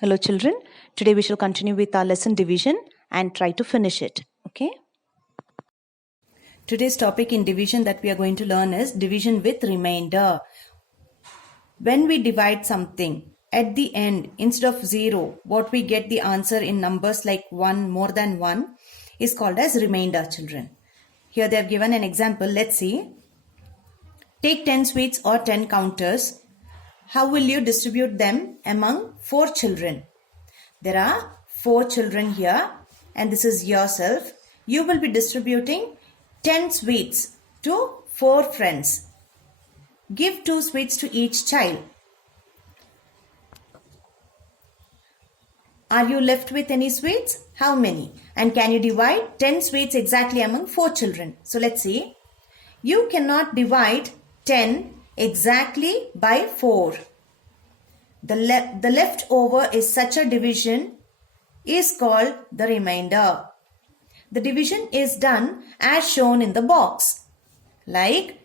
Hello children, today we shall continue with our lesson division and try to finish it, okay? Today's topic in division that we are going to learn is division with remainder. When we divide something, at the end, instead of 0, what we get the answer in numbers like 1, more than 1 is called as remainder, children. Here they have given an example, let's see. Take 10 sweets or 10 counters. How will you distribute them among 4 children? There are 4 children here and this is yourself. You will be distributing 10 sweets to 4 friends. Give 2 sweets to each child. Are you left with any sweets? How many? And can you divide 10 sweets exactly among 4 children? So let's see. You cannot divide 10 exactly by 4. The leftover is such a division is called the remainder. The division is done as shown in the box. Like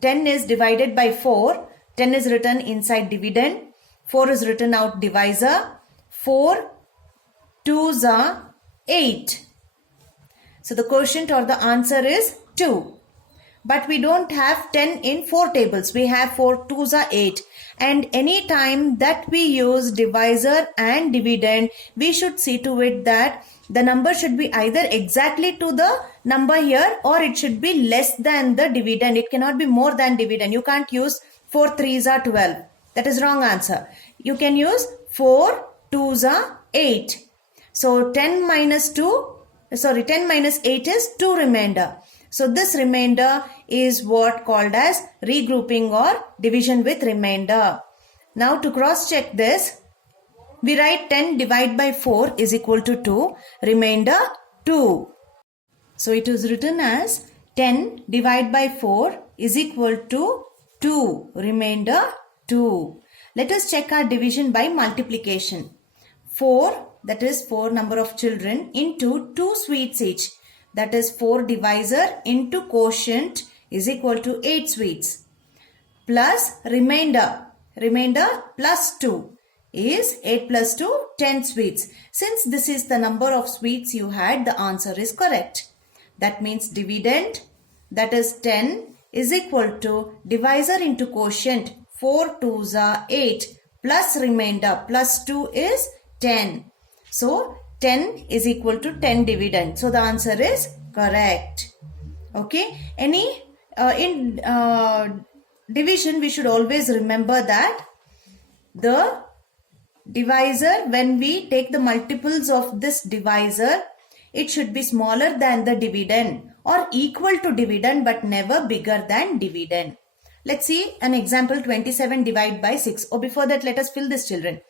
10 is divided by 4. 10 is written inside dividend. 4 is written out divisor. 4 2s are 8. So the quotient or the answer is 2. But we don't have 10 in 4 tables. We have 4 2s are 8. And any time that we use divisor and dividend, we should see to it that the number should be either exactly to the number here or it should be less than the dividend. It cannot be more than dividend. You can't use 4 3s are 12. That is wrong answer. You can use 4 2s are 8. So 10 minus 8 is 2 remainder. So this remainder is what called as regrouping or division with remainder. Now to cross check this, we write 10 divided by 4 is equal to 2, remainder 2. So it is written as 10 divided by 4 is equal to 2, remainder 2. Let us check our division by multiplication. 4, that is 4 number of children, into 2 sweets each. That is 4 divisor into quotient is equal to 8 sweets. Plus remainder plus 2 is 8 plus 2, 10 sweets. Since this is the number of sweets you had, the answer is correct. That means dividend, that is 10, is equal to divisor into quotient, 4 2s are 8, plus remainder plus 2 is 10. So 10 is equal to 10 dividend. So the answer is correct. Okay. In division, we should always remember that the divisor, when we take the multiples of this divisor, it should be smaller than the dividend or equal to dividend but never bigger than dividend. Let's see an example. 27 divided by 6. Or before that, let us fill this, children.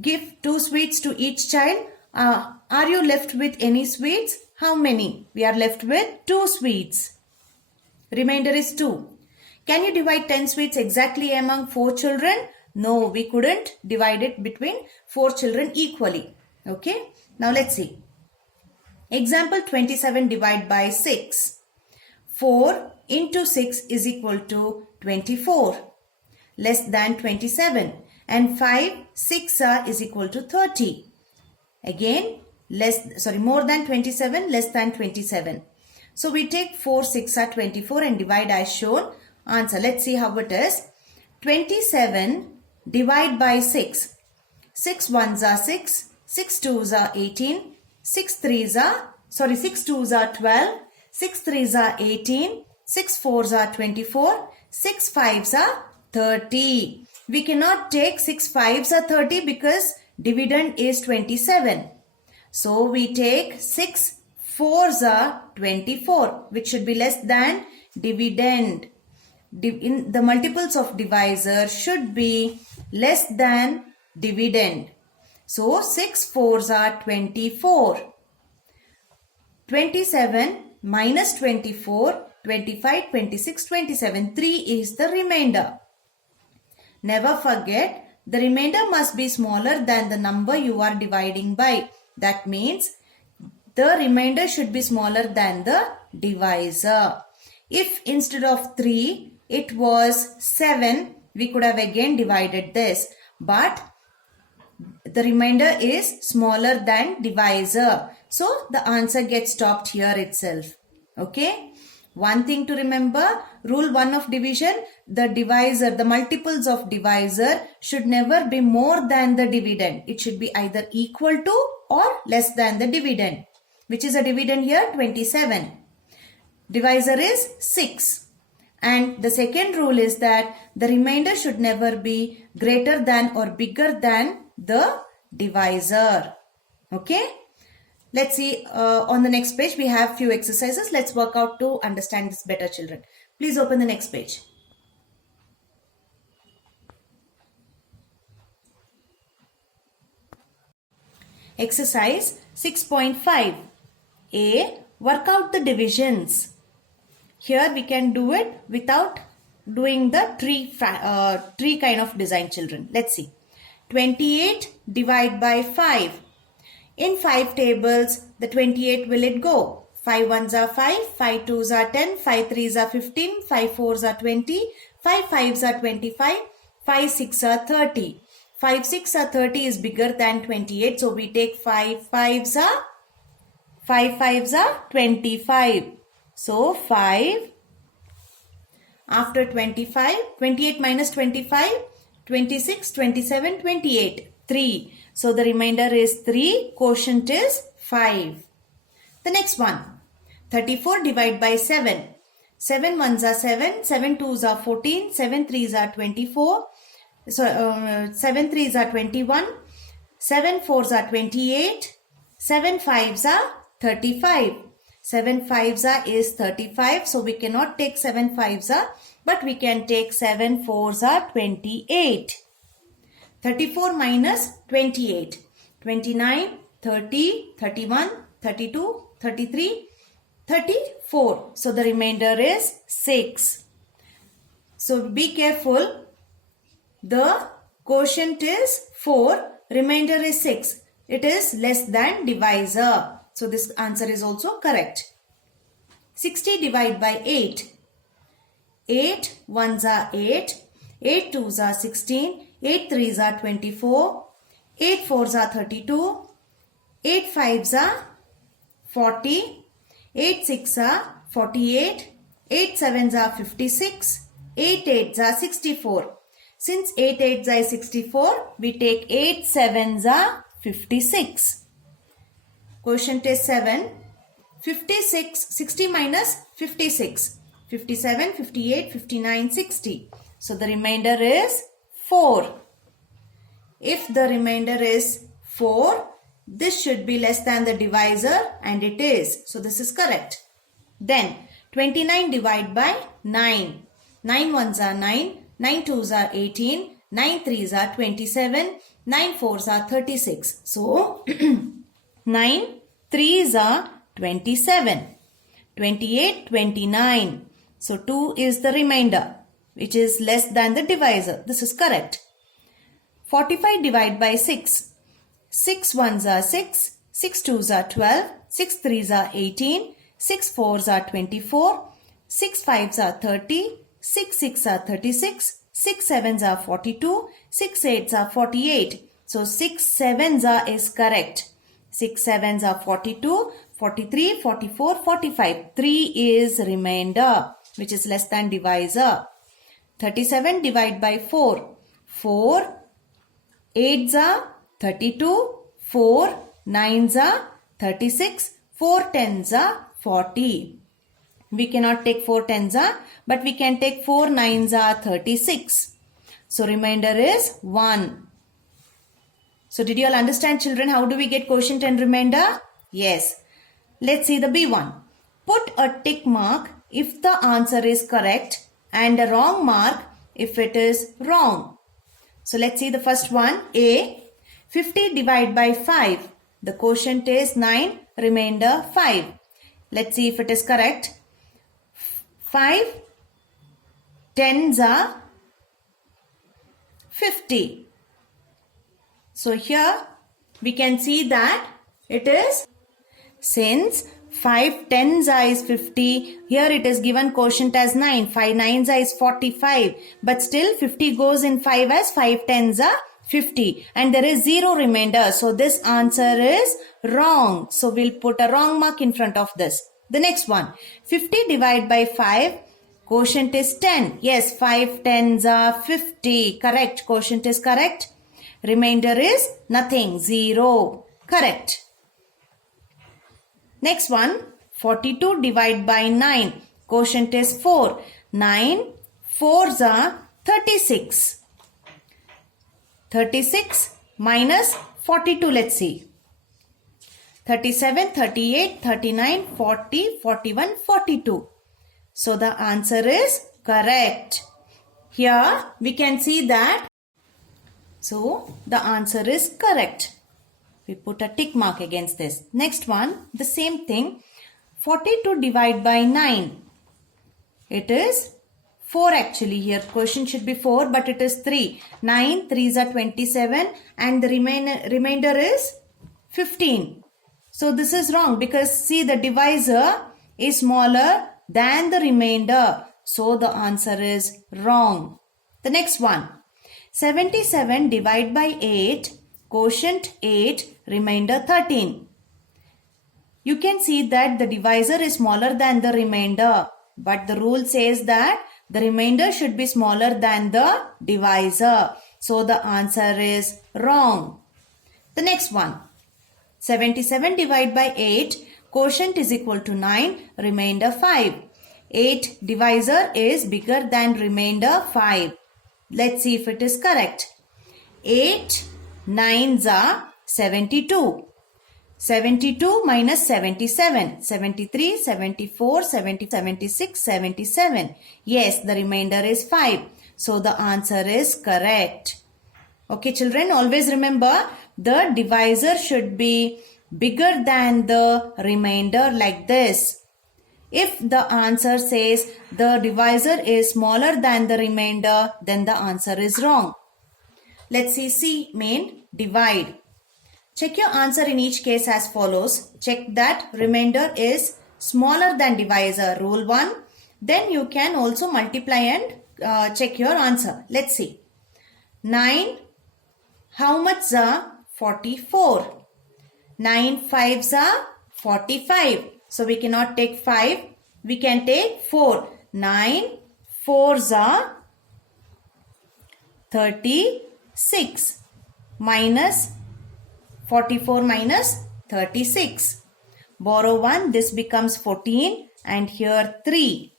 Give 2 sweets to each child. Are you left with any sweets? How many? We are left with 2 sweets. Remainder is 2. Can you divide 10 sweets exactly among 4 children? No, we couldn't divide it between 4 children equally. Okay. Now let's see. Example 27 divided by 6. 4 into 6 is equal to 24. Less than 27. And 5 6 is equal to 30. Again, more than 27, less than 27. So we take 4 6 are 24 and divide as shown. Answer. Let's see how it is. 27 divide by 6. 6 1s are 6. 6 2s are 18. 6 2s are 12. 6 3s are 18. 6 4s are 24. 6 5s are 30. We cannot take 6 5s are 30 because dividend is 27. So we take 6 4s are 24, which should be less than dividend. In the multiples of divisor should be less than dividend. So 6 4s are 24. 27 minus 24, 25, 26, 27. 3 is the remainder. Never forget, the remainder must be smaller than the number you are dividing by. That means the remainder should be smaller than the divisor. If instead of 3, it was 7, we could have again divided this. But the remainder is smaller than divisor. So the answer gets stopped here itself. Okay. One thing to remember, rule 1 of division, the divisor, the multiples of divisor should never be more than the dividend. It should be either equal to or less than the dividend. Which is a dividend here? 27. Divisor is 6. And the second rule is that the remainder should never be greater than or bigger than the divisor. Okay. Let's see on the next page we have few exercises. Let's work out to understand this better, children. Please open the next page. Exercise 6.5. A. Work out the divisions. Here we can do it without doing the tree kind of design, children. Let's see. 28 divide by 5. In 5 tables, the 28 will it go? 5 ones are 5, 5 twos are 10, 5 threes are 15, 5 fours are 20, 5 fives are 25, 5 6 are 30. 5 6 are 30 is bigger than 28. So we take 5 fives are 25. So 5 after 25, 28 minus 25, 26, 27, 28, 3. So the remainder is 3, quotient is 5. The next one, 34 divided by 7. 7 ones are 7, 7 twos are 14, 7 threes are 24, so 7 threes are 21, 7 fours are 28, 7 fives are 35. 7 fives are is 35. So we cannot take 7 fives are, but we can take 7 fours are 28. 34 minus 28. 29, 30, 31, 32, 33, 34. So the remainder is 6. So be careful. The quotient is 4. Remainder is 6. It is less than divisor. So this answer is also correct. 60 divided by 8. 8 ones are 8. 8 twos are 16. 8 threes are 24. 8 fours are 32. 8 fives are 40. 8 six are 48. 8 sevens are 56. 8 eights are 64. Since 8 eights are 64, we take 8 sevens are 56. Quotient is 7. 56, 60 minus 56. 57, 58, 59, 60. So the remainder is 4. If the remainder is 4, this should be less than the divisor, and it is. So this is correct. Then 29 divided by 9. 9 ones are 9. 9 twos are 18. 9 threes are 27. 9 fours are 36. So 9 threes are 27. 28, 29. So 2 is the remainder, which is less than the divisor. This is correct. 45 divided by 6. 6 ones are 6. 6 twos are 12. 6 threes are 18. 6 fours are 24. 6 fives are 30. 6 six are 36. 6 sevens are 42. 6 eights are 48. So 6 sevens are is correct. 6 sevens are 42, 43, 44, 45. 3 is remainder, which is less than divisor. 37 divided by 4. 4 eights are 32, 4 nines are 36, 4 tens are 40. We cannot take 4 tens are, but we can take 4 nines are 36. So remainder is 1. So did you all understand, children, how do we get quotient and remainder? Yes. Let's see the B1. Put a tick mark if the answer is correct and a wrong mark if it is wrong. So let's see the first one. A. 50 divided by 5. The quotient is 9, remainder 5. Let's see if it is correct. 5 tens are 50. So here we can see that it is, since 5 tens are is 50, here it is given quotient as 9. 5 nines are is 45. But still 50 goes in 5 as 5 tens are 50 and there is 0 remainder. So this answer is wrong. So we'll put a wrong mark in front of this. The next one, 50 divided by 5. Quotient is 10. Yes, 5 tens are 50. Correct. Quotient is correct. Remainder is nothing. 0. Correct. Next one, 42 divided by 9. Quotient is 4. 9 fours are 36. 36 minus 42. Let's see. 37, 38, 39, 40, 41, 42. So the answer is correct. Here we can see that. So the answer is correct. We put a tick mark against this. Next one, the same thing. 42 divided by 9. It is 4 actually here. Question should be 4 but it is 3. 9 3s are 27 and the remainder is 15. So this is wrong because see the divisor is smaller than the remainder. So the answer is wrong. The next one. 77 divided by 8. Quotient 8. Remainder 13. You can see that the divisor is smaller than the remainder. But the rule says that the remainder should be smaller than the divisor. So the answer is wrong. The next one. 77 divided by 8. Quotient is equal to 9. Remainder 5. 8 divisor is bigger than remainder 5. Let's see if it is correct. 8 9s are 72. 72 minus 77. 73, 74, 70, 76, 77. Yes, the remainder is 5. So the answer is correct. Okay children, always remember the divisor should be bigger than the remainder like this. If the answer says the divisor is smaller than the remainder, then the answer is wrong. Let's see C main, divide. Check your answer in each case as follows. Check that remainder is smaller than divisor, rule 1. Then you can also multiply and check your answer. Let's see. 9, how much are 44? 9 5s are 45. So we cannot take 5. We can take 4. 9 4s are 36 minus 44 minus 36. Borrow 1. This becomes 14 and here 3.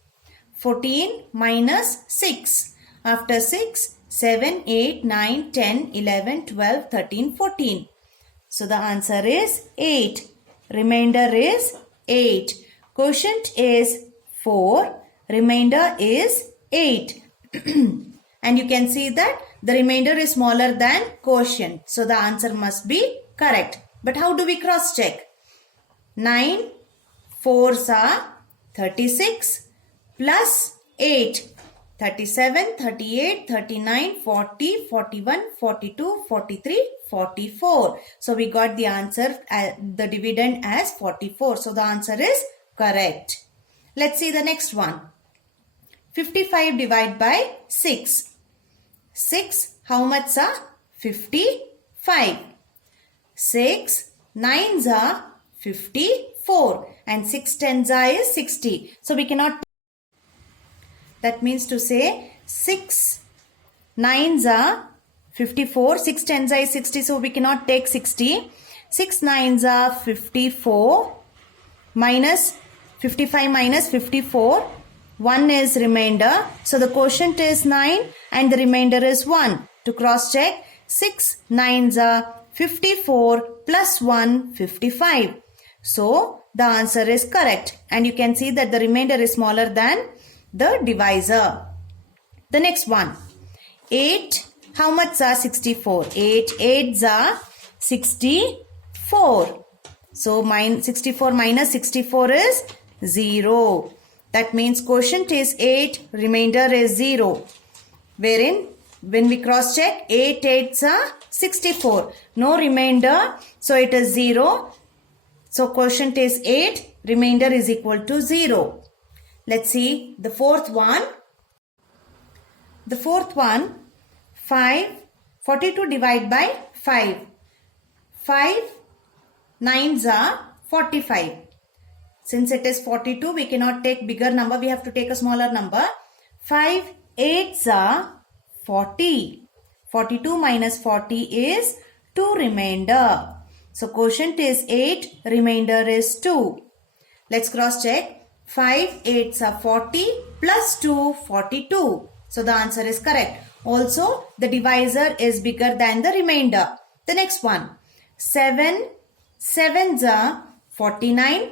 14 minus 6. After 6, 7, 8, 9, 10, 11, 12, 13, 14. So the answer is 8. Remainder is 8. Quotient is 4. Remainder is 8. And you can see that the remainder is smaller than quotient. So the answer must be correct. But how do we cross check? 9 4s are 36 plus 8. 37, 38, 39, 40, 41, 42, 43, 44. So we got the answer, the dividend as 44. So the answer is correct. Let's see the next one. 55 divided by 6. 6, how much are 55? 6 9s are 54 and 6 10s are 60. So we cannot. That means to say 6 9s are 54, 6 10s are 60. So we cannot take 60. 6 9s are 54 minus 55 minus 54. 1 is remainder. So the quotient is 9 and the remainder is 1. To cross check, 6 9s are 54 plus 1 55. So the answer is correct. And you can see that the remainder is smaller than the divisor. The next one. 8. How much are 64? 8 8s are 64. So 64 minus 64 is 0. That means quotient is 8, remainder is 0. Wherein when we cross check, 8 8s are 64. No remainder, so it is 0. So quotient is 8, remainder is equal to 0. Let's see the fourth one. The fourth one, 5 42 divide by 5. 5 9s are 45. Since it is 42, we cannot take bigger number. We have to take a smaller number. 5 8s are 40. 42 minus 40 is 2 remainder. So quotient is 8, remainder is 2. Let's cross check. 5 8s are 40 plus 2 42. So the answer is correct. Also the divisor is bigger than the remainder. The next one. 7 7s are 49.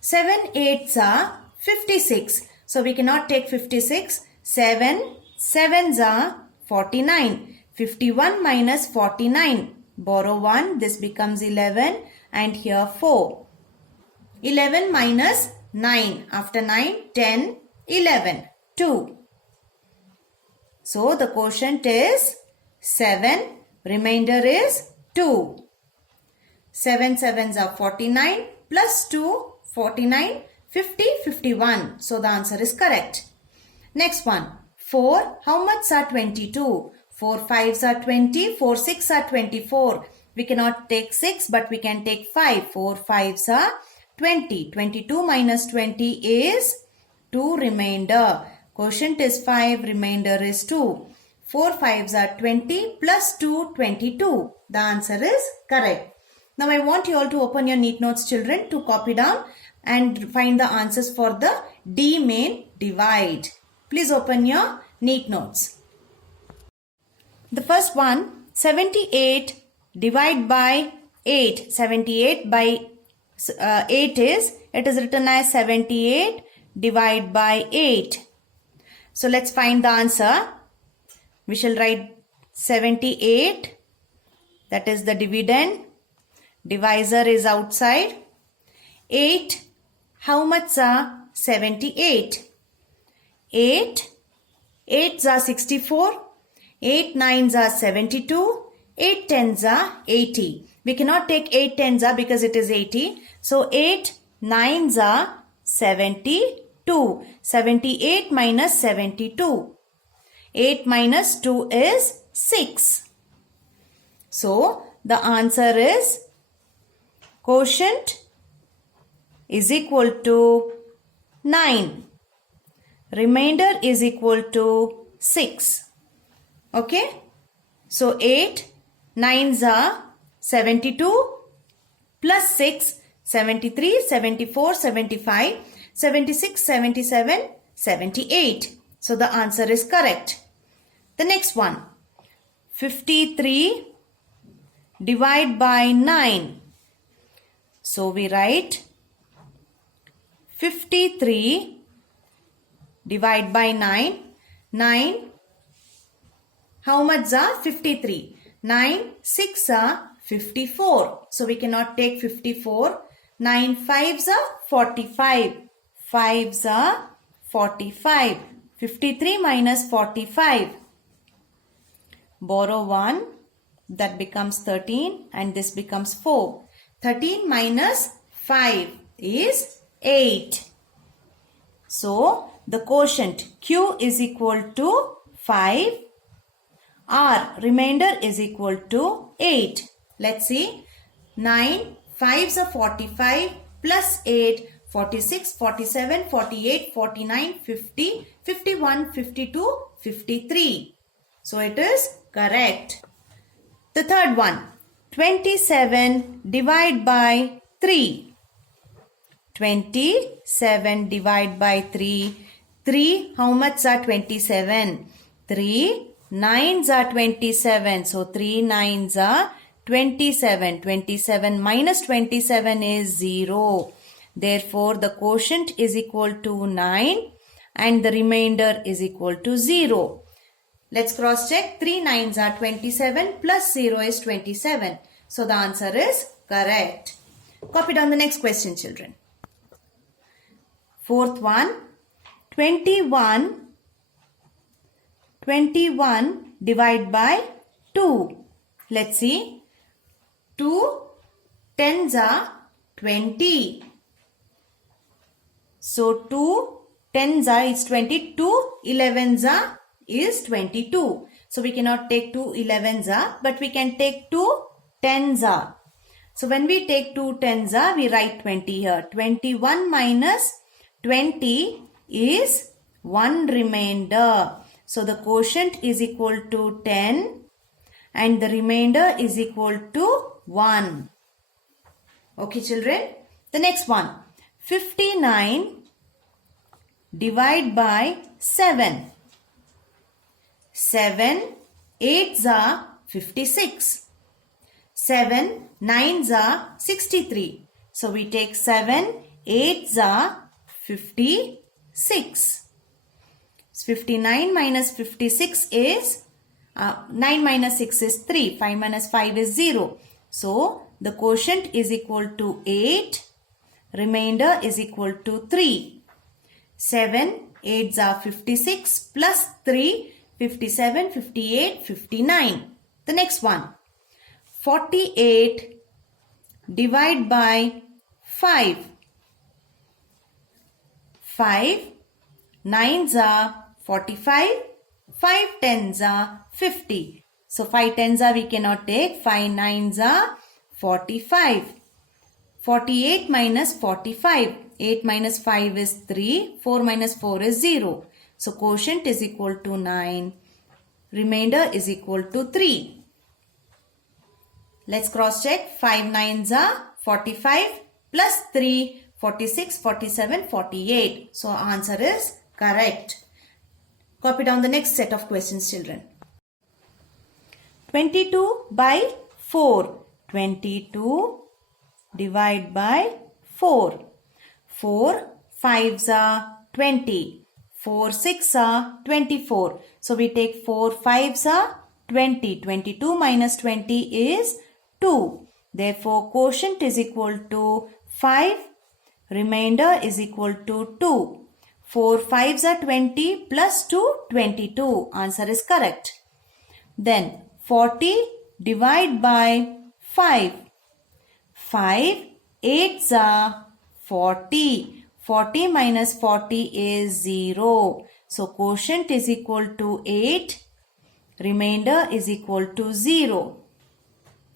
7 8s are 56. So we cannot take 56. 7 7s are 49. 51 minus 49. Borrow 1. This becomes 11 and here 4. 11 minus 9. After 9, 10, 11. 2. So the quotient is 7. Remainder is 2. 7 7s are 49 plus 2 49 50 51. So the answer is correct. Next one. 4. How much are 22? 4 5s are 20. 4 6 are 24. We cannot take 6 but we can take 5. 4 5s are 20. 22 minus 20 is 2 remainder. Quotient is 5. Remainder is 2. 4 5s are 20 plus 2 22. The answer is correct. Now I want you all to open your neat notes, children, to copy down and find the answers for the D main divide. Please open your neat notes. The first one, 78 divide by 8. 78 by 8 is, it is written as 78 divide by 8. So let's find the answer. We shall write 78, that is the dividend. Divisor is outside. 8, how much are 78? 8, 8s are 64. 8 9s are 72. 8 10s are 80. We cannot take 8 10s are because it is 80. So 8 9s are 72. 78 minus 72. 8 minus 2 is 6. So the answer is quotient is equal to 9. Remainder is equal to 6. Okay. So 8 9s are 72 plus 6 73 74 75 76 77 78. So the answer is correct. The next one. 53 divide by 9. So we write 53 divide by 9. 9. How much are 53? 9 6 are 54. So we cannot take 54. 9 5s are 45. 5s are 45. 53 minus 45. Borrow 1. That becomes 13 and this becomes 4. 13 minus 5 is 8. So the quotient Q is equal to 5. R remainder is equal to 8. Let's see. 9 5s are 45 plus 8 46 47 48 49 50 51 52 53. So it is correct. The third one. 27 divide by 3. 27 divide by 3. 3 how much are 27? 3 9s are 27. So 3 9s are 27. 27 minus 27 is 0. Therefore the quotient is equal to 9 and the remainder is equal to 0. Let's cross check. 3 9s are 27 plus 0 is 27. So the answer is correct. Copy down the next question, children. Fourth one. 21 divide by 2. Let's see. 2 10s are 20. So 2 10s are is 20. 2 11s are is 22. So we cannot take 2 11s, but we can take 2 10s. So when we take 2 10s, we write 20 here. 21 minus 20 is 1 remainder. So the quotient is equal to 10 and the remainder is equal to 1. Okay children. The next one. 59 divide by 7. 7 8s are 56. 7 9s are 63. So we take 7 8s are 56. 59 minus 56 is 9 minus 6 is 3. 5 minus 5 is 0. So the quotient is equal to 8. Remainder is equal to 3. 7 8s are 56 plus 3 57 58 59. The next one. 48 divide by 5. 5 9s are 45. 5 10s are 50. So 5 10s are we cannot take. 5 9s are 45. 48 minus 45. 8 minus 5 is 3. 4 minus 4 is 0. So quotient is equal to 9. Remainder is equal to 3. Let's cross check. 5 9s are 45 plus 3 46 47 48. So answer is correct. Copy down the next set of questions children. 22 by 4. 22 divide by 4. 4 5s are 20. 4 6 are 24. So we take 4 5s are 20. 22 minus 20 is 2. Therefore quotient is equal to 5. Remainder is equal to 2. 4 5s are 20 plus 2 22. Answer is correct. Then 40 divide by 5. 5 8s are 40. 40 minus 40 is 0. So quotient is equal to 8. Remainder is equal to 0.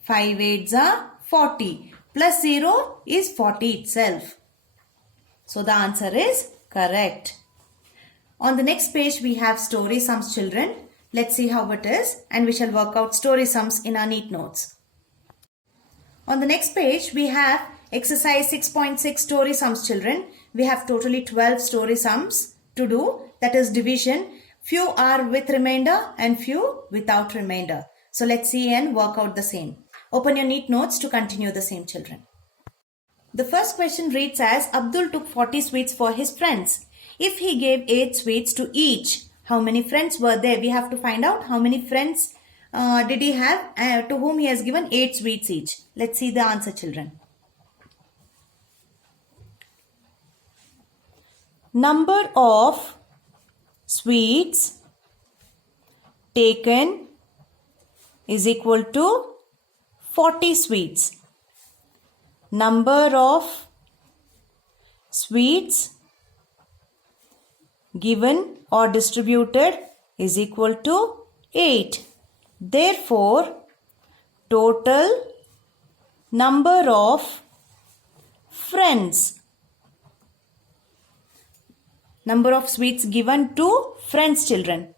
5 8s are 40. Plus 0 is 40 itself. So the answer is correct. On the next page we have story sums children. Let's see how it is and we shall work out story sums in our neat notes. On the next page we have exercise 6.6 story sums children. We have totally 12 story sums to do, that is division. Few are with remainder and few without remainder. So let's see and work out the same. Open your neat notes to continue the same children. The first question reads as Abdul took 40 sweets for his friends. If he gave 8 sweets to each, how many friends were there? We have to find out how many friends did he have to whom he has given 8 sweets each. Let's see the answer children. Number of sweets taken is equal to 40 sweets. Number of sweets given or distributed is equal to 8. Therefore, total number of friends. Number of sweets given to friends children.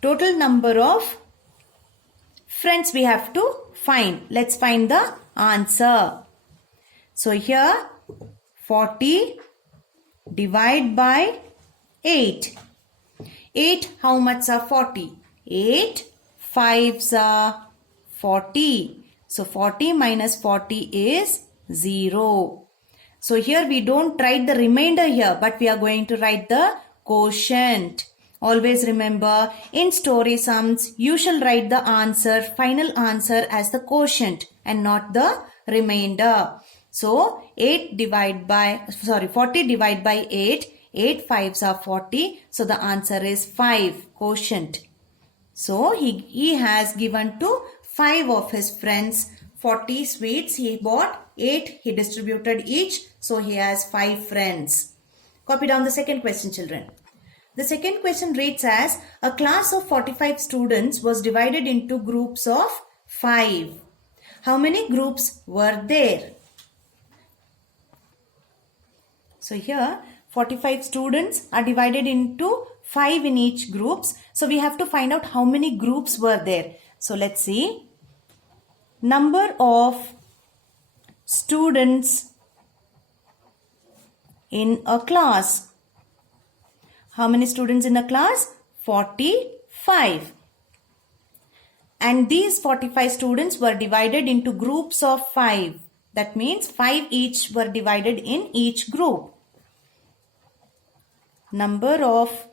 Total number of friends we have to find. Let's find the answer. So here 40 divide by 8. 8 how much are 40? 8 5s are 40. So 40 minus 40 is 0. So here we don't write the remainder here, but we are going to write the quotient. Always remember, in story sums, you shall write the answer, final answer as the quotient and not the remainder. So 40 divide by 8. 8 5s are 40. So the answer is 5, quotient. So he has given to 5 of his friends 40 sweets. He bought 8. He distributed each. So he has 5 friends. Copy down the second question children. The second question reads as, a class of 45 students was divided into groups of 5. How many groups were there? So here 45 students are divided into 5 in each groups. So we have to find out how many groups were there. So let's see. Number of students in a class. How many students in a class? 45. And these 45 students were divided into groups of 5. That means 5 each were divided in each group. Number of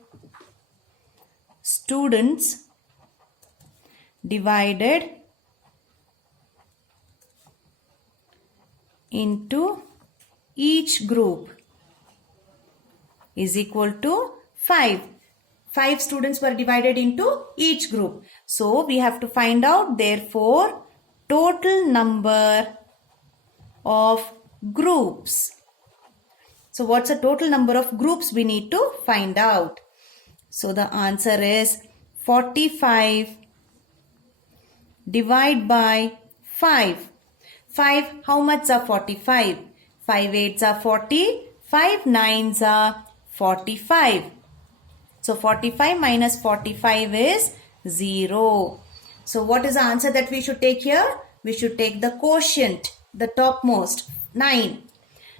students divided into each group is equal to 5. 5 students were divided into each group. So we have to find out, therefore, total number of groups. So what's the total number of groups we need to find out? So the answer is 45 divided by 5. 5, how much are 45? 5 8s are 40, 5 9s are 45. So 45 minus 45 is 0. So what is the answer that we should take here? We should take the quotient, the topmost, 9.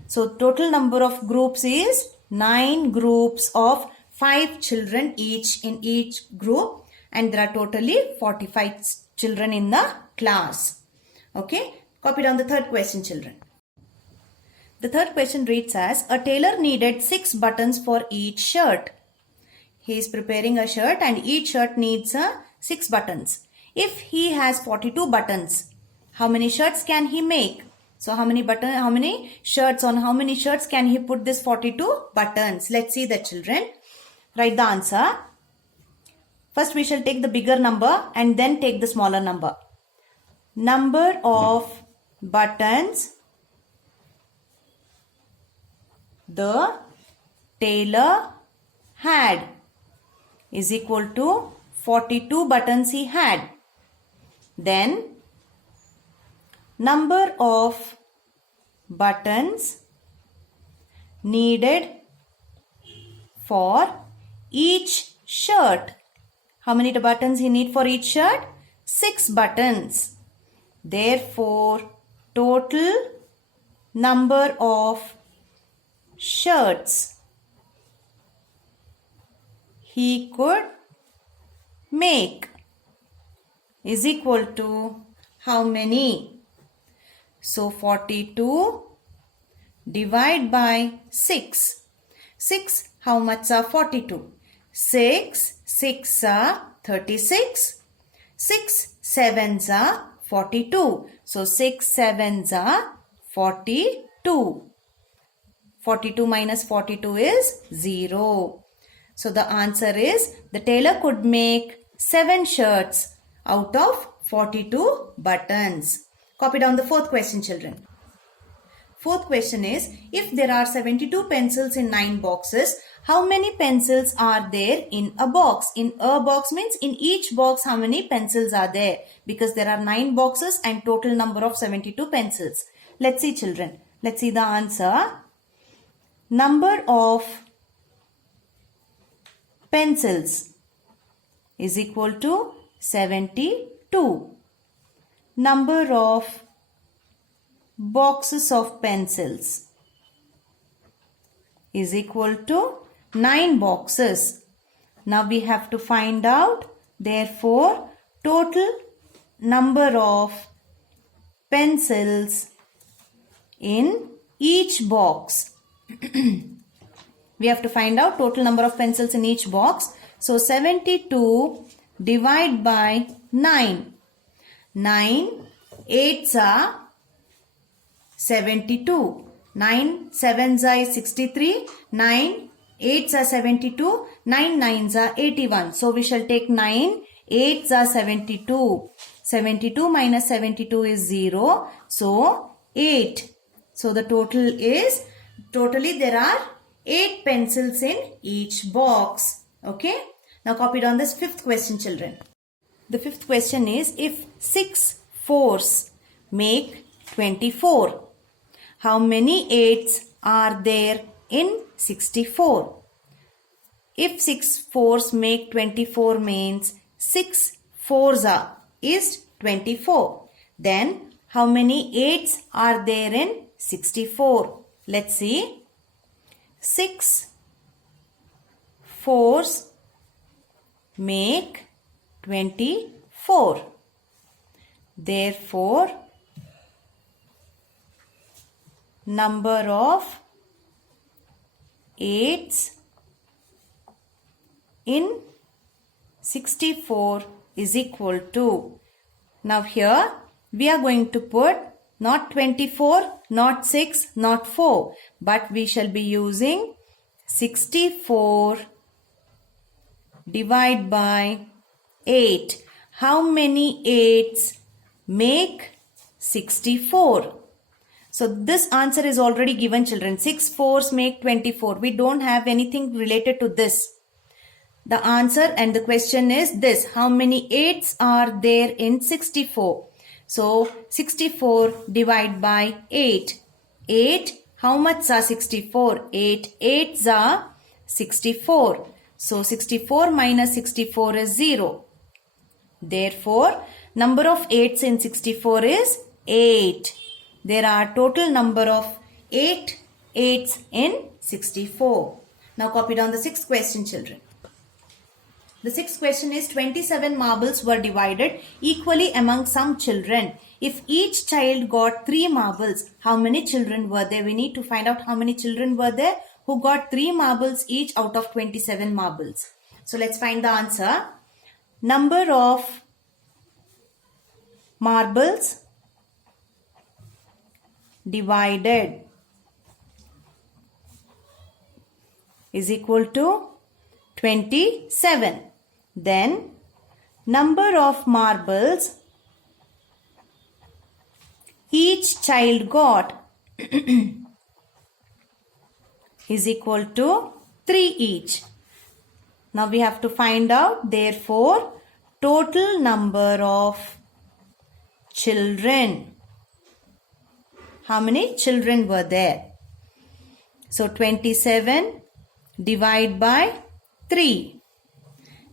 So total number of groups is 9 groups of 5 children each in each group, and there are totally 45 children in the class. Okay, copy down the third question, children. The third question reads as, a tailor needed 6 buttons for each shirt. He is preparing a shirt and each shirt needs 6 buttons. If he has 42 buttons, how many shirts can he make? So how many shirts can he put this 42 buttons? Let's see the children. Write the answer. First we shall take the bigger number and then take the smaller number. Number of buttons the tailor had is equal to 42 buttons he had. Then number of buttons needed for each shirt. How many buttons he need for each shirt? 6 buttons. Therefore, total number of shirts he could make is equal to how many? So 42 divided by 6. 6, how much are 42? 6 are 36. 6 7s are 42. So 6 7s are 42. 42 minus 42 is 0. So the answer is, the tailor could make 7 shirts out of 42 buttons. Copy down the fourth question, children. Fourth question is, if there are 72 pencils in 9 boxes, how many pencils are there in a box? In a box means in each box how many pencils are there? Because there are 9 boxes and total number of 72 pencils. Let's see, children. Let's see the answer. Number of pencils is equal to 72. Number of boxes of pencils is equal to 9 boxes. Now we have to find out, therefore, total number of pencils in each box. We have to find out total number of pencils in each box. So 72 divided by 9. 9 8s are 72. 9 7s are 63. 9 8s are 72. 9 9s are 81. So we shall take 9 8s are 72. 72 minus 72 is 0. So 8. So the total is, totally there are 8 pencils in each box. Okay. Now copy down this fifth question, children. The fifth question is, if 6 fours make 24, how many 8s are there in 64? If 6 fours make 24 means 6 fours is 24. Then how many 8s are there in 64? Let's see. 6 fours make 24. Therefore, number of 8s in 64 is equal to. Now here we are going to put not 24, not 6, not 4, but we shall be using 64 divide by 8. How many 8s make 64? So this answer is already given, children. 6 fours make 24. We don't have anything related to this. The answer and the question is this: how many 8s are there in 64? So 64 divide by 8. 8, how much are 64? 8 8s are 64. So 64 minus 64 is 0. Therefore, number of 8s in 64 is 8. There are total number of 8 8s in 64. Now copy down the sixth question, children. The sixth question is, 27 marbles were divided equally among some children. If each child got 3 marbles, how many children were there? We need to find out how many children were there who got 3 marbles each out of 27 marbles. So let's find the answer. Number of marbles divided is equal to 27. Then number of marbles each child got is equal to 3 each. Now we have to find out, therefore, total number of children. How many children were there? So 27 divide by 3.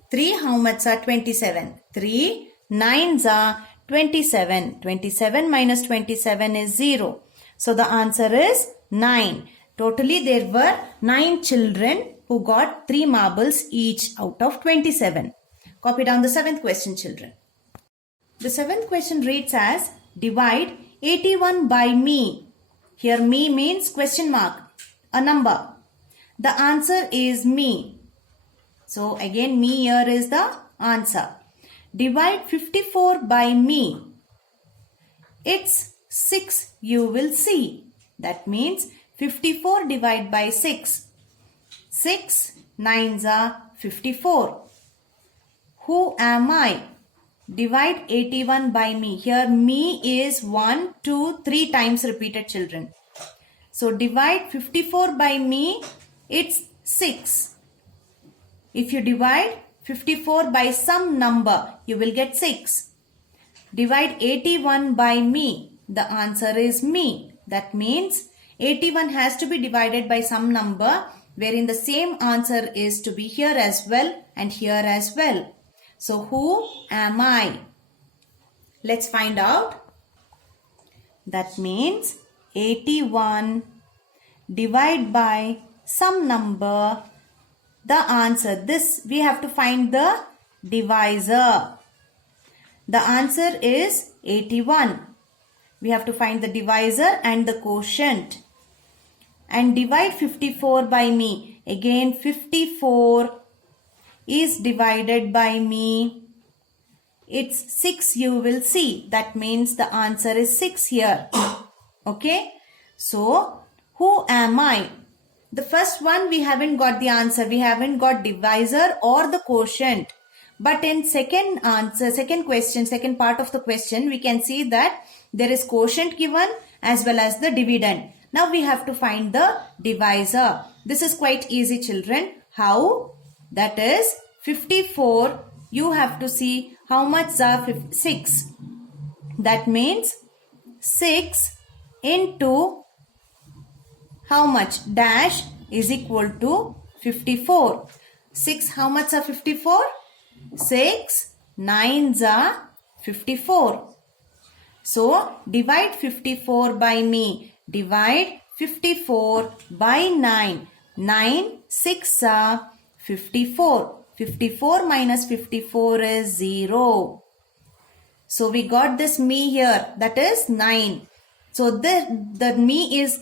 3, how much are 27? 3 9s are 27. 27 minus 27 is 0. So the answer is 9. Totally there were 9 children who got 3 marbles each out of 27. Copy down the seventh question, children. The seventh question reads as, divide 81 by me. Here me means question mark, a number. The answer is me. So again me here is the answer. Divide 54 by me. It's 6 you will see. That means 54 divided by 6. 6 9s are 54. Who am I? Divide 81 by me. Here me is 1, 2, 3 times repeated, children. So divide 54 by me. It's 6. If you divide 54 by some number, you will get 6. Divide 81 by me. The answer is me. That means 81 has to be divided by some number, wherein the same answer is to be here as well and here as well. So who am I? Let's find out. That means 81 divide by some number. The answer, this we have to find the divisor. The answer is 81. We have to find the divisor and the quotient. And divide 54 by me. Again 54 is divided by me. It's 6 you will see. That means the answer is 6 here. Okay. So who am I? The first one we haven't got the answer. We haven't got divisor or the quotient. But in second answer, second question, second part of the question, we can see that there is quotient given as well as the dividend. Now we have to find the divisor. This is quite easy, children. How? That is 54. You have to see how much are 6. That means 6 into how much? Dash is equal to 54. 6 how much are 54? 6 9s are 54. So divide 54 by me. Divide 54 by 9. 9 6 are 54. 54 minus 54 is 0. So we got this me here, that is 9. So the me is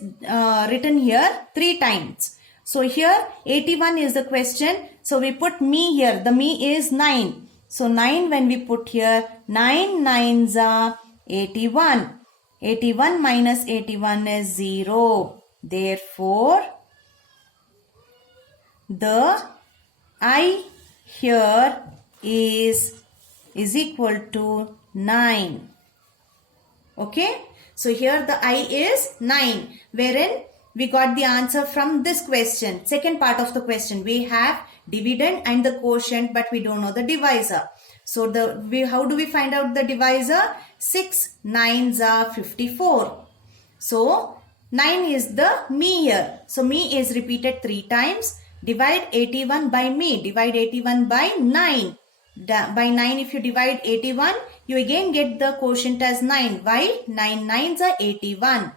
written here 3 times. So here 81 is the question. So we put me here. The me is 9. So 9 when we put here, 9 9s are 81. 81 minus 81 is 0. Therefore, the I here is equal to 9. Okay. So here the I is 9, wherein we got the answer from this question. Second part of the question. We have dividend and the quotient, but we don't know the divisor. So how do we find out the divisor? 6 9s are 54. So 9 is the me here. So me is repeated 3 times. Divide 81 by me. Divide 81 by 9. By 9 if you divide 81, you again get the quotient as 9. Why? 9 9s are 81.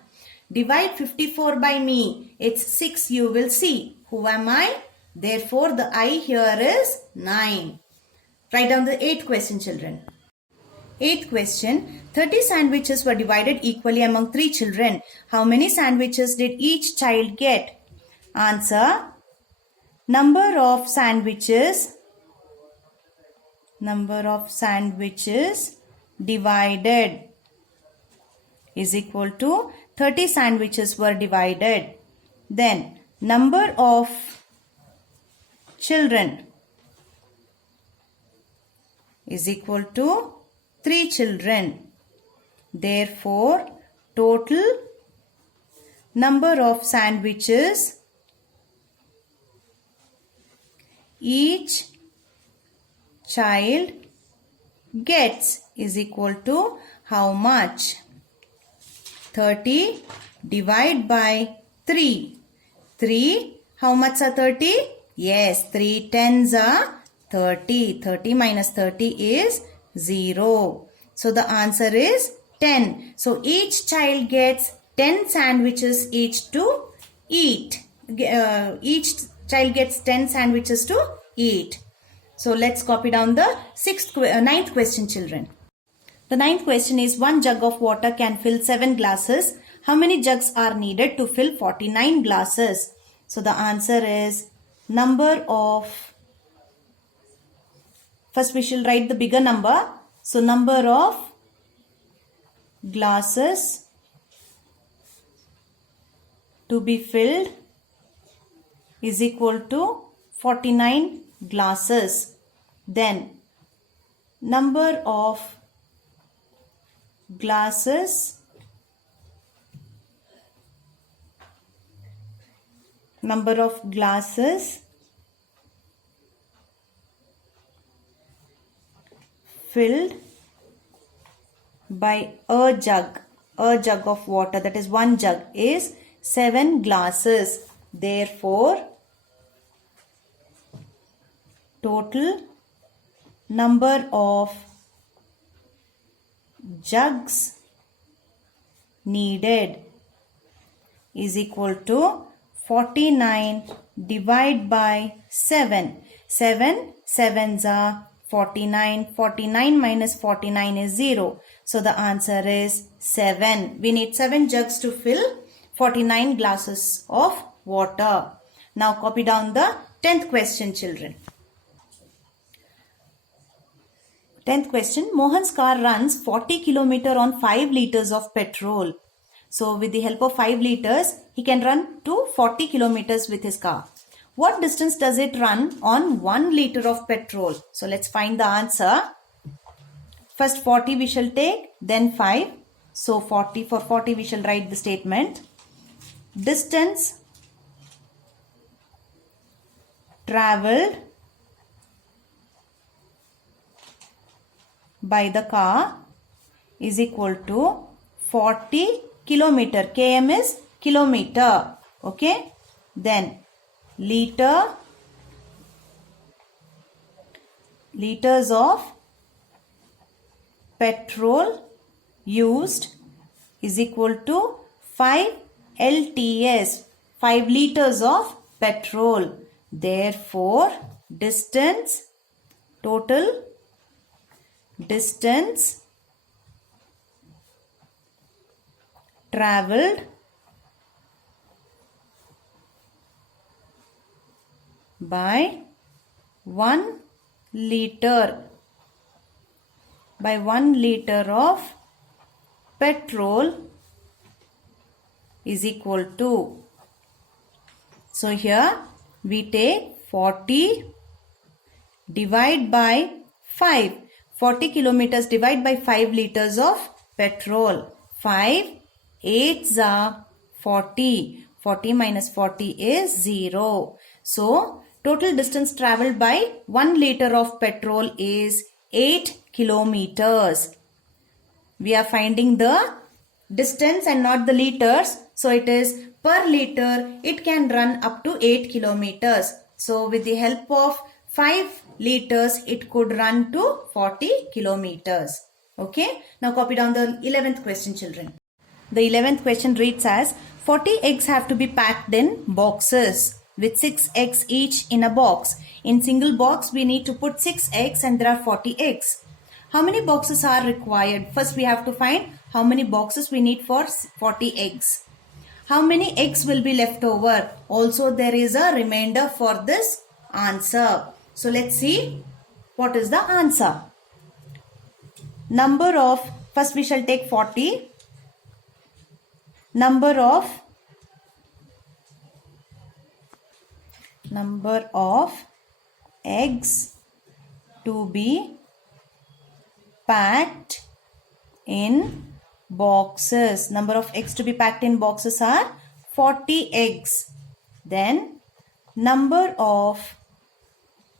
Divide 54 by me. It's 6 you will see. Who am I? Therefore the I here is 9. Write down the 8th question, children. 8th question. 30 sandwiches were divided equally among 3 children. How many sandwiches did each child get? Answer. Number of sandwiches divided is equal to 30 sandwiches were divided. Then number of children is equal to 3 children. Therefore, total number of sandwiches each child gets is equal to how much? 30 divide by 3. 3, how much are 30? Yes, 3 10s are 30. 30 minus 30 is 0. So the answer is 10. So each child gets 10 sandwiches each to eat. Each child gets 10 sandwiches to eat. So let's copy down the 9th question, children. The 9th question is, one jug of water can fill 7 glasses. How many jugs are needed to fill 49 glasses? So the answer is number of, first we shall write the bigger number. So number of glasses to be filled is equal to 49 glasses. Then number of glasses filled by a jug of water, that is one jug, is 7 glasses. Therefore, total number of jugs needed is equal to 49 divided by 7. 7 7s are 49. 49 minus 49 is 0. So the answer is 7. We need 7 jugs to fill 49 glasses of water. Now copy down the 10th question, children. 10th question. Mohan's car runs 40 km on 5 liters of petrol. So with the help of 5 liters, he can run to 40 kilometers with his car. What distance does it run on 1 liter of petrol? So let's find the answer. First 40 we shall take, then 5. So 40, for 40 we shall write the statement. Distance traveled by the car is equal to 40 kilometer. Km is kilometer. Okay. Then liters of petrol used is equal to 5 LTS. 5 liters of petrol. Therefore, total distance travelled by 1 liter of petrol is equal to. So here we take 40 divide by 5. 40 kilometers divide by 5 liters of petrol. 5 8s are 40. 40 minus 40 is 0. So total distance travelled by 1 liter of petrol is 8 kilometers. We are finding the distance and not the liters. So it is per liter it can run up to 8 kilometers. So with the help of 5 liters it could run to 40 kilometers. Okay. Now copy down the 11th question, children. The 11th question reads as 40 eggs have to be packed in boxes with 6 eggs each in a box. In single box we need to put 6 eggs and there are 40 eggs. How many boxes are required? First we have to find how many boxes we need for 40 eggs. How many eggs will be left over? Also there is a remainder for this answer. So let's see what is the answer. First we shall take 40. Number of eggs to be packed in boxes. Number of eggs to be packed in boxes are 40 eggs. Then number of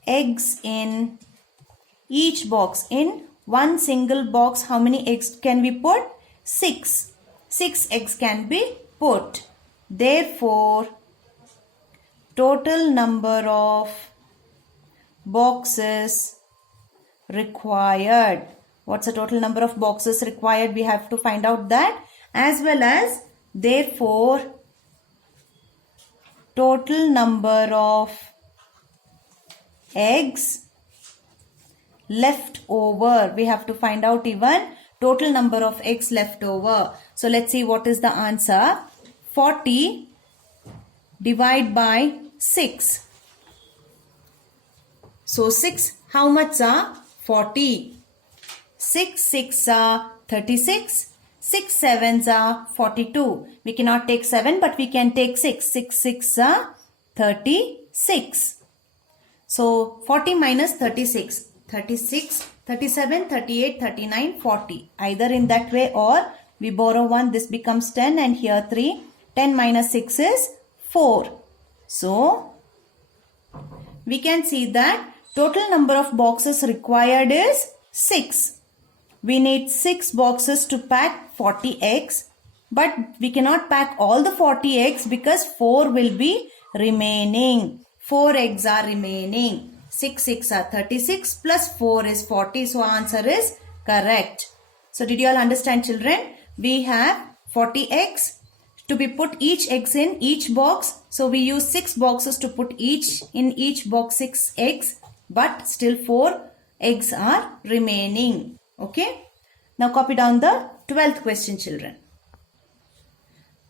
eggs in each box. In one single box, how many eggs can we put? 6. 6 eggs can be put. Therefore, total number of boxes required. What's the total number of boxes required? We have to find out that, as well as therefore total number of eggs left over. We have to find out even total number of eggs left over. So let's see what is the answer. 40 divide by 6. So 6, how much are 40? 6 6 are 36. 6 7s are 42. We cannot take 7 but we can take 6. 6 6 are 36. So 40 minus 36. 36, 37, 38, 39, 40. Either in that way or we borrow 1. This becomes 10 and here 3. 10 minus 6 is 4. So we can see that total number of boxes required is 6. We need 6 boxes to pack 40 eggs. But we cannot pack all the 40 eggs because 4 will be remaining. 4 eggs are remaining. 6 6 are 36 plus 4 is 40. So answer is correct. So did you all understand, children? We have 40 eggs to be put each eggs in each box. So we use 6 boxes to put in each box 6 eggs. But still 4 eggs are remaining. Okay. Now copy down the 12th question, children.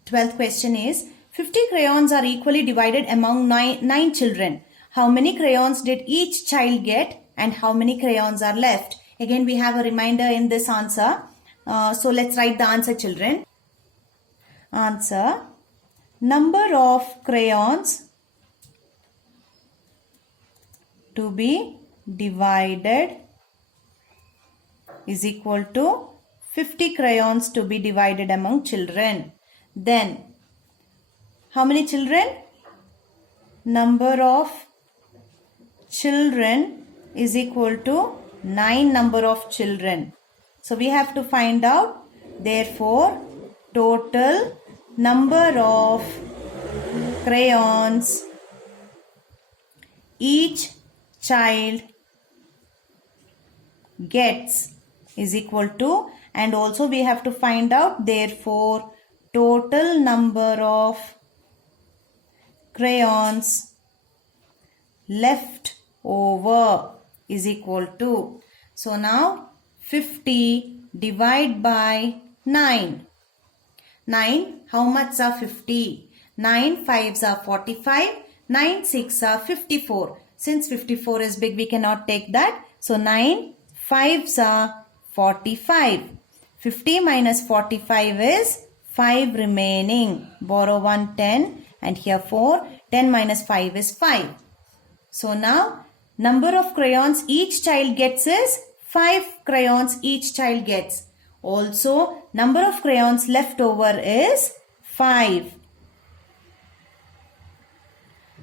12th question is 50 crayons are equally divided among 9 children. How many crayons did each child get and how many crayons are left? Again, we have a reminder in this answer. So let's write the answer, children. Answer: number of crayons to be divided is equal to 50 crayons to be divided among children. Then, how many children? Number of children is equal to 9 number of children. So we have to find out, therefore, total number of crayons each child gets is equal to, and also we have to find out, therefore, total number of crayons left over is equal to. So now 50 divided by 9. 9, how much are 50? 9 5s are 45, 9 6 are 54. Since 54 is big, we cannot take that. So 9 5s are 45. 50 minus 45 is 5 remaining. Borrow 1 10 and here 4. 10 minus 5 is 5. So now number of crayons each child gets is 5 crayons each child gets. Also number of crayons left over is 5.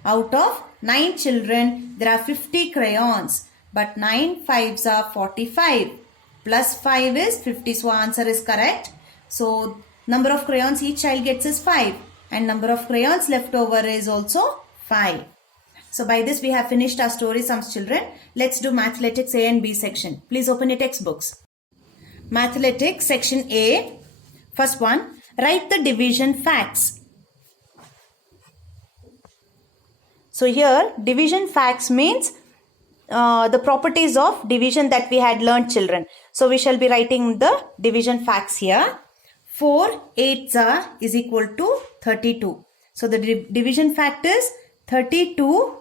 Out of 9 children, there are 50 crayons. But 9 5s are 45. Plus 5 is 50. So answer is correct. So number of crayons each child gets is 5. And number of crayons left over is also 5. So by this we have finished our story sums, children. Let's do Mathletics A and B section. Please open your textbooks. Mathletics section A. First one, write the division facts. So here division facts means the properties of division that we had learned, children. So we shall be writing the division facts here. 4 8s are is equal to 32. So the division fact is 32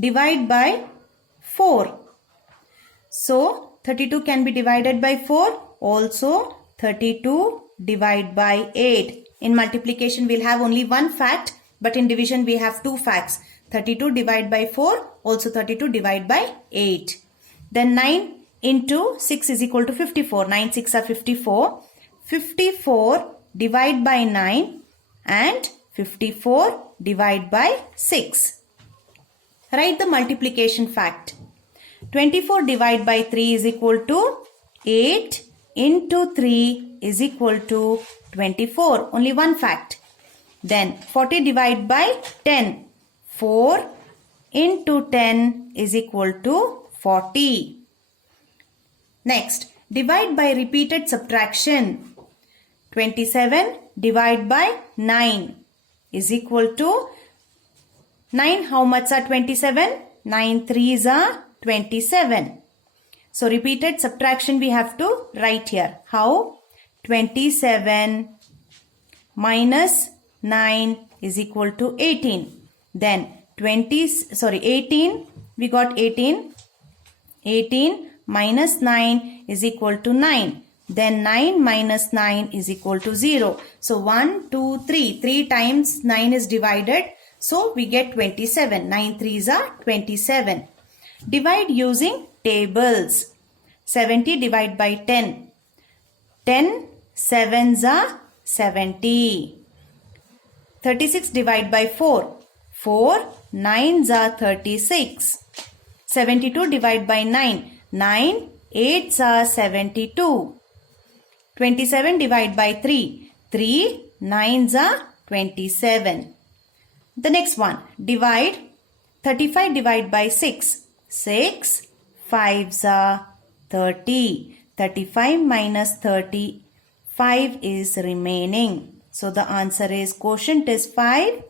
divided by 4. So 32 can be divided by 4. Also 32 divided by 8. In multiplication we'll have only one fact, but in division we have two facts. 32 divided by 4, also 32 divided by 8. Then 9 into 6 is equal to 54. 9 6 are 54. 54 divided by 9 and 54 divided by 6. Write the multiplication fact. 24 divided by 3 is equal to 8 into 3 is equal to 24. Only one fact. Then 40 divided by 10. 4 into 10 is equal to 40. Next, divide by repeated subtraction. 27 divided by 9 is equal to 9. How much are 27? 9 3s are 27. So repeated subtraction we have to write here. How? 27 minus 9 is equal to 18. Then 18, we got 18. 18 minus 9 is equal to 9. Then 9 minus 9 is equal to 0. So 1, 2, 3. 3 times 9 is divided. So we get 27. 9 3s are 27. Divide using tables. 70 divided by 10. 10 7s are 70. 36 divided by 4. 4 9s are 36. 72 divided by 9. 9 8s are 72. 27 divided by 3. 3 9s are 27. The next one. Divide 35 divided by 6. 6 5s are 30. 35 minus 30. 5 is remaining. So the answer is quotient is 5.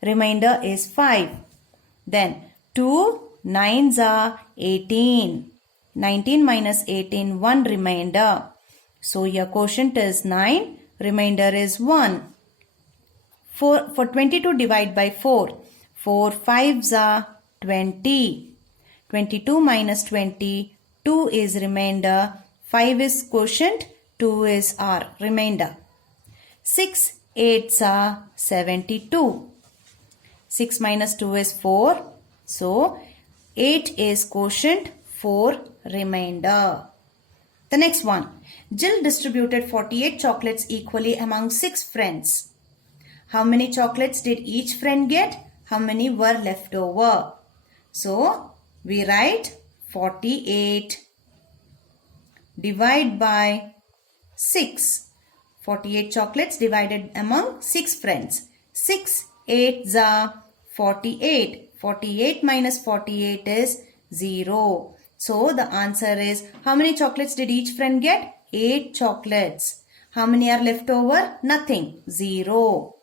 Remainder is 5. Then 2 9s are 18. 19 minus 18, 1 remainder. So your quotient is 9. Remainder is 1. For 22 divided by 4. 4 5s are 20. 22 minus 20, 2 is remainder. 5 is quotient. 2 is our remainder. 6 8s are 72. 6 minus 2 is 4. So 8 is quotient, 4 remainder. The next one. Jill distributed 48 chocolates equally among 6 friends. How many chocolates did each friend get? How many were left over? So we write 48. Divide by 6. 48 chocolates divided among 6 friends. 6 8s are 48. 48 minus 48 is 0. So the answer is, how many chocolates did each friend get? 8 chocolates. How many are left over? Nothing. 0.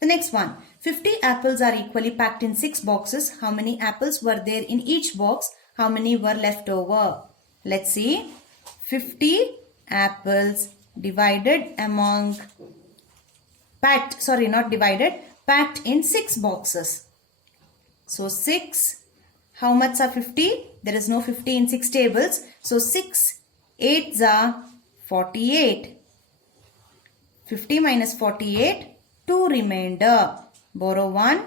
The next one. 50 apples are equally packed in 6 boxes. How many apples were there in each box? How many were left over? Let's see. 50 apples divided among, packed in 6 boxes. So 6, how much are 50? There is no 50 in 6 tables. So 6 8s are 48. 50 minus 48, 2 remainder. Borrow 1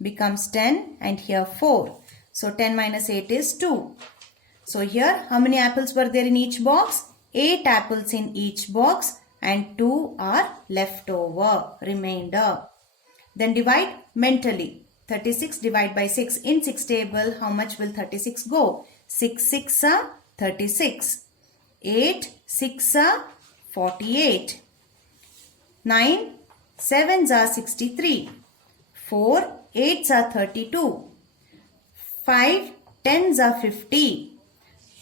becomes 10 and here 4. So 10 minus 8 is 2. So here how many apples were there in each box? 8 apples in each box and 2 are left over, remainder. Then divide mentally. 36 divided by 6 in 6 table. How much will 36 go? 6 6 are 36. 8 6 are 48. 9 7s are 63. 4 8s are 32. 5 10s are 50.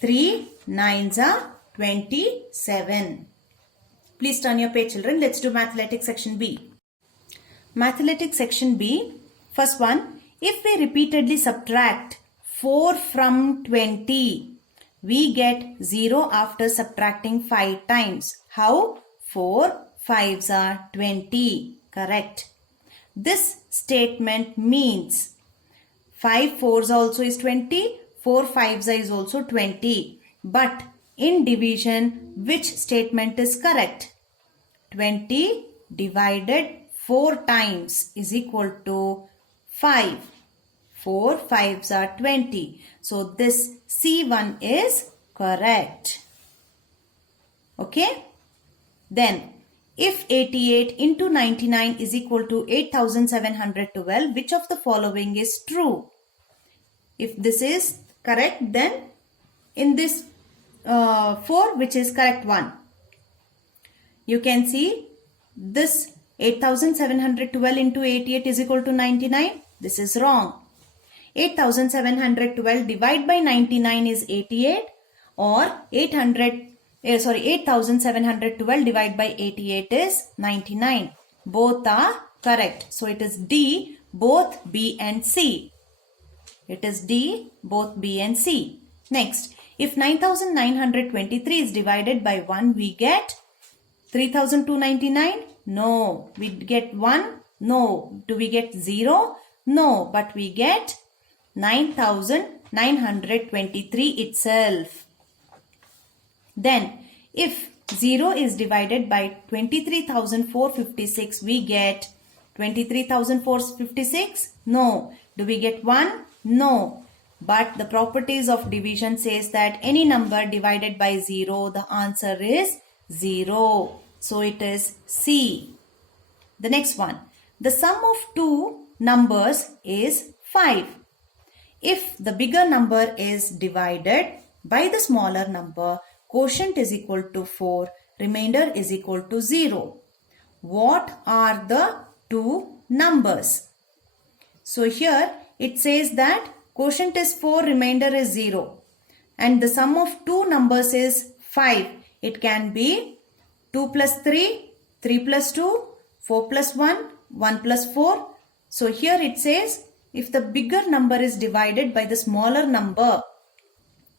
3 9s are 27. Please turn your page, children. Let's do Mathematics section B. Mathematics section B. First one. If we repeatedly subtract 4 from 20, we get 0 after subtracting 5 times. How? 4 5s are 20. Correct. This statement means 5 4s also is 20. 4 5s is also 20. But in division, which statement is correct? 20 divided 4 times is equal to 5. 4 5s are 20. So this C1 is correct. Okay. Then if 88 into 99 is equal to 8712, which of the following is true? If this is correct, then in this 4, which is correct one? You can see this 8712 into 88 is equal to 99. This is wrong. 8712 divided by 99 is 88, or 8712 divided by 88 is 99. Both are correct. So it is D, both B and C. It is D, both B and C. Next, if 9923 is divided by 1, we get 3299? No. We get 1? No. Do we get 0? No. But we get 9923 itself. Then, if 0 is divided by 23,456, we get 23,456? No. Do we get 1? No. But the properties of division says that any number divided by 0, the answer is 0. So it is C. The next one. The sum of two numbers is 5. If the bigger number is divided by the smaller number, quotient is equal to 4, remainder is equal to 0. What are the two numbers? So here it says that quotient is 4, remainder is 0. And the sum of two numbers is 5. It can be 2 plus 3, 3 plus 2, 4 plus 1, 1 plus 4. So here it says if the bigger number is divided by the smaller number,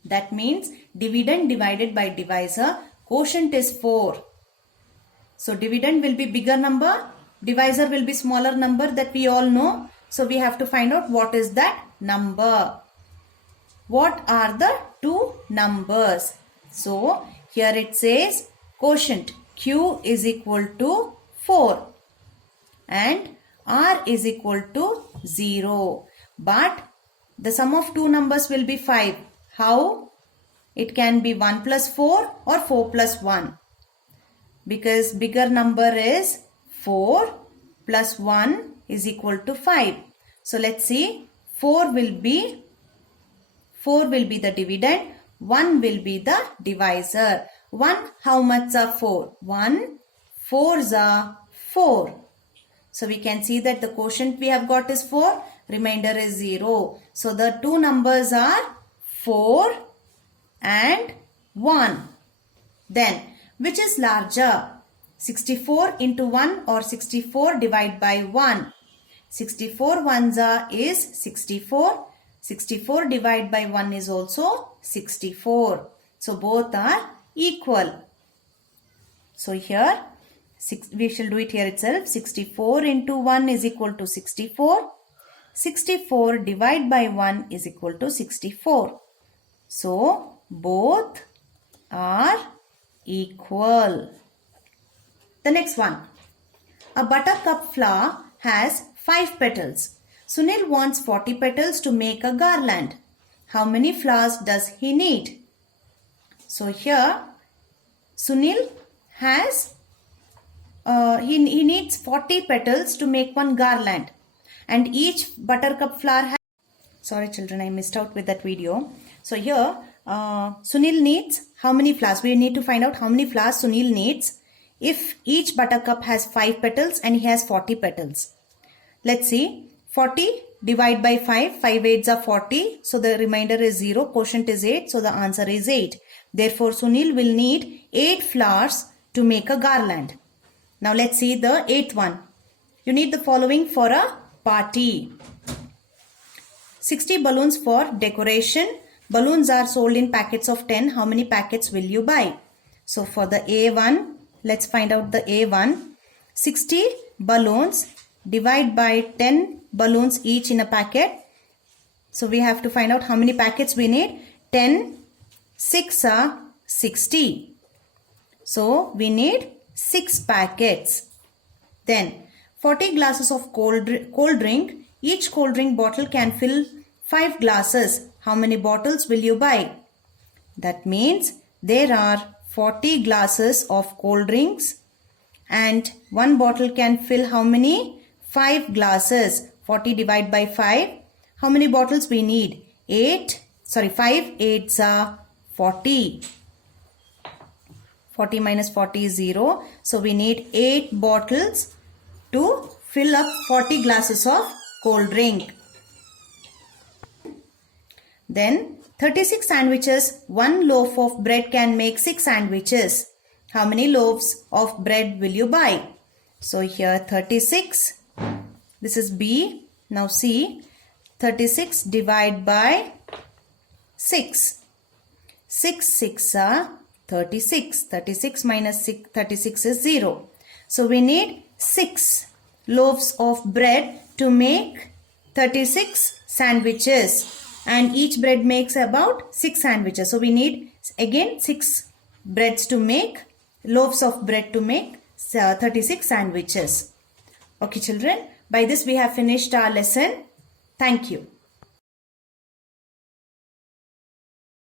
that means dividend divided by divisor, quotient is 4. So dividend will be bigger number, divisor will be smaller number, that we all know. So we have to find out what is that number. What are the two numbers? So here it says quotient Q is equal to 4 and R is equal to 0. But the sum of two numbers will be 5. How? It can be 1 plus 4 or 4 plus 1. Because bigger number is 4 plus 1 is equal to 5. So let's see. 4 will be 4 will be the dividend, 1 will be the divisor. 1, how much are 4? 1, 4s are 4. So we can see that the quotient we have got is 4, remainder is 0. So the two numbers are 4 and 1. Then, which is larger? 64 into 1 or 64 divided by 1? 64 ones is 64. 64 divided by 1 is also 64. So both are equal. So here, we shall do it here itself. 64 into 1 is equal to 64. 64 divided by 1 is equal to 64. So both are equal. The next one. A buttercup flower has 5 petals. Sunil wants 40 petals to make a garland. How many flowers does he need? So here Sunil has he needs 40 petals to make one garland, and each buttercup flower has, sorry children, I missed out with that video. So here Sunil needs how many flowers? We need to find out how many flowers Sunil needs if each buttercup has 5 petals and he has 40 petals. Let's see. 40 divided by 5. 5 8s are 40. So the remainder is 0. Quotient is 8. So the answer is 8. Therefore, Sunil will need 8 flowers to make a garland. Now let's see the 8th one. You need the following for a party. 60 balloons for decoration. Balloons are sold in packets of 10. How many packets will you buy? So for the A1, let's find out the A1. 60 balloons divide by 10 balloons each in a packet. So we have to find out how many packets we need. 10, 6 are 60. So we need 6 packets. Then 40 glasses of cold drink. Each cold drink bottle can fill 5 glasses. How many bottles will you buy? That means there are 40 glasses of cold drinks and one bottle can fill how many? 5 glasses. 40 divided by 5. How many bottles we need? 5 8s are 40. 40 minus 40 is 0. So we need 8 bottles to fill up 40 glasses of cold drink. Then 36 sandwiches. 1 loaf of bread can make 6 sandwiches. How many loaves of bread will you buy? So here 36. This is B. Now C. 36 divided by 6. 6 6 are 36. 36 minus 36 is 0. So we need 6 loaves of bread to make 36 sandwiches. And each bread makes about 6 sandwiches. So we need again 6 breads to make, loaves of bread to make 36 sandwiches. Okay children, by this we have finished our lesson. Thank you.